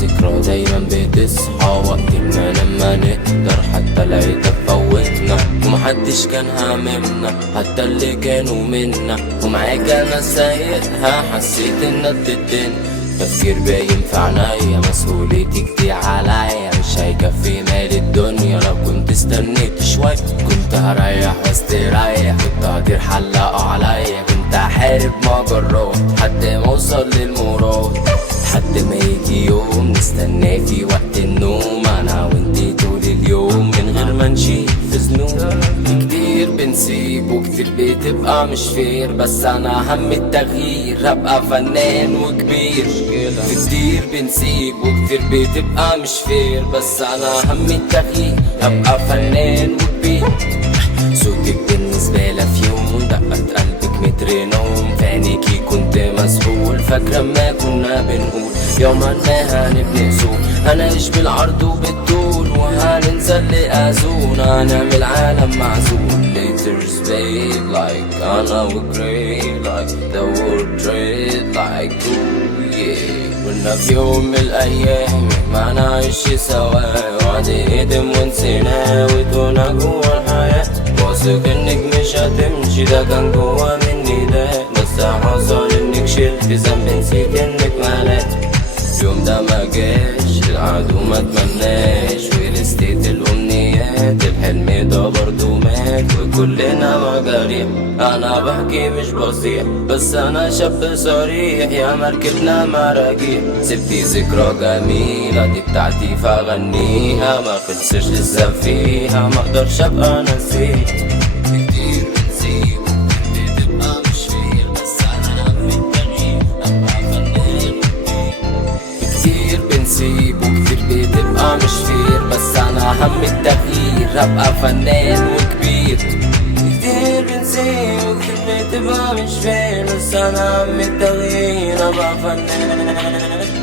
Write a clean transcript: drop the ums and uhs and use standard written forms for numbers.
ذكرى دايما بتصحى وقت ما لما نقدر، حتى العيد فوتنا ومحدش كان هاممنا، حتى اللي كانوا منا ومعاك انا سايقها. حسيت ان الدنيا تفكير باين في عينيا، مسؤوليتي كتير عليا، مش هيكفي مال الدنيا. لو كنت استنيت شوية كنت هريح واستريح، كنت هطير حلقوا عليا، كنت هحارب مجرات لحد ما اوصل للمراد، لحد ما يجي يوم نستناه في وقت النوم، انا وانتي طول اليوم من غير ما نشيل في ذنوب. كتير بنسيب وكتير بتبقى مش فير، بس انا هم التغيير هبقى فنان وكبير. كتير بنسيب وكتير بتبقى مش فير، بس انا هم التغيير هبقى فنان وكبير. صوتك بالنسبة لها في يوم دقت قلبك مترنوم، في عينيكي كنت مسحول، فاكرة ما كنا بنقول يوما ما هنبني سوق، هنعيش بالعرض وبالطول وهننسى اللي أذونا، هنعمل عالم معزول. Laters babe like أنا وجري like the world trade like two yeah. كنا في يوم من الأيام ما نعيش سوا، وعد قدم ونسيناه وتونا جوا الحياة، واثق انك مش هتمشي ده كان جوا مني ده، بس حصل انك شلت ذنب نسيت انك مالك. اليوم ده ما جاش العدو ما تمناش، ورستيت الامنيات الحلم ده برضو مات، وكلنا مجاريح. انا بحكي مش بصيح بس انا شاب صريح، يا مركبنا مراجيح. سبتي ذكرى جميلة دي بتاعتي فغنيها، ما خلصش لسه فيها ما اقدرش ابقى نسيت. بنسيب وكتير بتبقى مش فير، بس انا هم التغيير هبقى فنان وكبير. كتير بنسيب وكتير بتبقى مش فير، بس انا هم التغيير هبقى فنان.